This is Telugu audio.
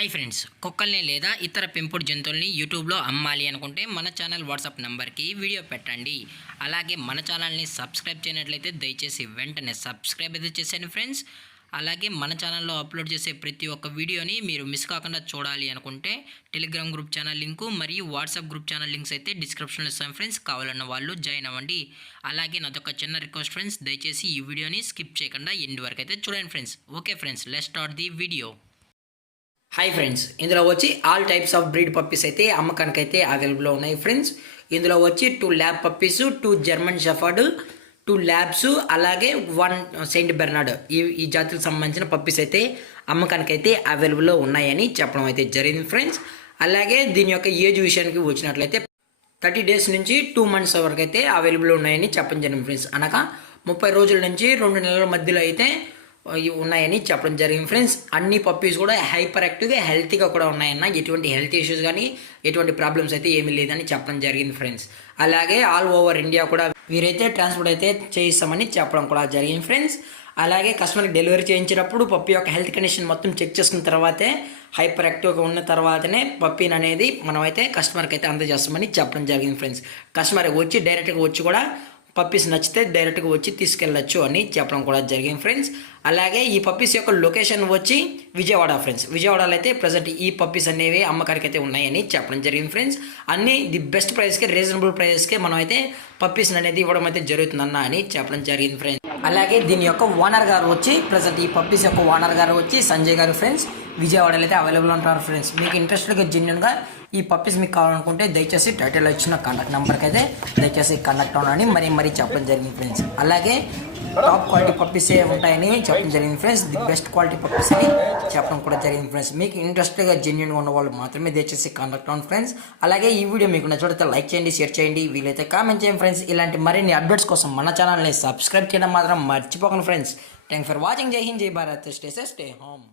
హాయ్ ఫ్రెండ్స్, కుక్కల్ని లేదా ఇతర పెంపుడు జంతువుల్ని యూట్యూబ్లో అమ్మాలి అనుకుంటే మన ఛానల్ వాట్సాప్ నెంబర్కి వీడియో పెట్టండి. అలాగే మన ఛానల్ని సబ్స్క్రైబ్ చేయనట్లయితే దయచేసి వెంటనే సబ్స్క్రైబ్ అయితే చేసేయండి ఫ్రెండ్స్. అలాగే మన ఛానల్లో అప్లోడ్ చేసే ప్రతి ఒక్క వీడియోని మీరు మిస్ కాకుండా చూడాలి అనుకుంటే టెలిగ్రామ్ గ్రూప్ ఛానల్ లింకు మరియు వాట్సాప్ గ్రూప్ ఛానల్ లింక్స్ అయితే డిస్క్రిప్షన్లో ఇస్తాను ఫ్రెండ్స్. కావాలన్న వాళ్ళు జాయిన్ అవ్వండి. అలాగే నాదొక చిన్న రిక్వెస్ట్ ఫ్రెండ్స్, దయచేసి ఈ వీడియోని స్కిప్ చేయకుండా ఎండ్ వరకు అయితే చూడండి friends. Okay friends, let's start the video. Hi friends, ఇందులో వచ్చి all types of breed puppies అయితే అమ్మకానికి అయితే అవైలబుల్లో ఉన్నాయి ఫ్రెండ్స్. ఇందులో వచ్చి 2 lab puppies, 2 German shepherd, 2 labs, అలాగే 1 సెయింట్ బెర్నార్డ్ ఈ జాతులకు సంబంధించిన పప్పీస్ అయితే అమ్మకానికి అయితే అవైలబుల్లో ఉన్నాయని చెప్పడం అయితే జరిగింది ఫ్రెండ్స్. అలాగే దీని యొక్క ఏజ్ విషయానికి వచ్చినట్లయితే 30 డేస్ నుంచి 2 మంత్స్ వరకు అయితే అవైలబుల్ ఉన్నాయని చెప్పడం జరిగింది ఫ్రెండ్స్. అనగా 30 రోజుల నుంచి 2 నెలల మధ్యలో అయితే ఉన్నాయని చెప్పడం జరిగింది ఫ్రెండ్స్. అన్ని పప్పీస్ కూడా హైపర్ యాక్టివ్గా హెల్తీగా కూడా ఉన్నాయన్న, ఎటువంటి హెల్త్ ఇష్యూస్ కానీ ఎటువంటి ప్రాబ్లమ్స్ అయితే ఏమీ లేదని చెప్పడం జరిగింది ఫ్రెండ్స్. అలాగే ఆల్ ఓవర్ ఇండియా కూడా వీరైతే ట్రాన్స్పోర్ట్ అయితే చేయిస్తామని చెప్పడం కూడా జరిగింది ఫ్రెండ్స్. అలాగే కస్టమర్కి డెలివరీ చేయించేటప్పుడు పప్పీ యొక్క హెల్త్ కండిషన్ మొత్తం చెక్ చేసుకున్న తర్వాతే, హైపర్ యాక్టివ్గా ఉన్న తర్వాతనే పప్పీని అనేది మనమైతే కస్టమర్కి అయితే అందజేస్తామని చెప్పడం జరిగింది ఫ్రెండ్స్. కస్టమర్ వచ్చి డైరెక్ట్గా వచ్చి కూడా పప్పీస్ నచ్చితే డైరెక్ట్గా వచ్చి తీసుకెళ్ళచ్చు అని చెప్పడం కూడా జరిగింది ఫ్రెండ్స్. అలాగే ఈ పప్పీస్ యొక్క లొకేషన్ వచ్చి విజయవాడ ఫ్రెండ్స్. విజయవాడలో అయితే ప్రజెంట్ ఈ పప్పీస్ అనేవి అమ్మకానికి అయితే ఉన్నాయని చెప్పడం జరిగింది ఫ్రెండ్స్. అన్నీ ది బెస్ట్ ప్రైస్కి, రీజనబుల్ ప్రైస్కి మనం అయితే పప్పీస్ అనేది ఇవ్వడం అయితే జరుగుతుందన్న అని చెప్పడం జరిగింది ఫ్రెండ్స్. అలాగే దీని యొక్క ఓనర్ గారు వచ్చి ప్రజెంట్ ఈ పప్పీస్ యొక్క ఓనర్ గారు వచ్చి సంజయ్ గారు ఫ్రెండ్స్. విజయవాడలో అయితే అవైలబుల్ ఉంటారు ఫ్రెండ్స్. మీకు ఇంట్రెస్ట్గా జెన్యున్గా ఈ పప్పీస్ మీకు కావాలనుకుంటే దయచేసి టైటిల్ ఇచ్చిన కాంటాక్ట్ నెంబర్కి అయితే దయచేసి కనెక్ట్ అవ్వని మరీ చెప్పడం జరిగింది ఫ్రెండ్స్. అలాగే టాప్ క్వాలిటీ పప్పీసే ఉంటాయని చెప్పడం జరిగింది friends. The best quality puppies అని చెప్పడం కూడా జరిగింది ఫ్రెండ్స్. మీకు ఇంట్రెస్ట్గా జెన్యున్గా ఉన్న వాళ్ళు మాత్రమే దయచేసి కాంటాక్ట్ అవ్వండి ఫ్రెండ్స్. అలాగే ఈ వీడియో మీకు నచ్చితే లైక్ చేయండి, షేర్ చేయండి, వీలైతే కామెంట్ చేయండి ఫ్రెండ్స్. ఇలాంటి మరిన్ని అప్డేట్స్ కోసం మన ఛానల్ని సబ్స్క్రైబ్ చేయడం మాత్రం మర్చిపోకండి ఫ్రెండ్స్. Thanks for watching. జై హింద్, జై Bharat, stay safe, stay home.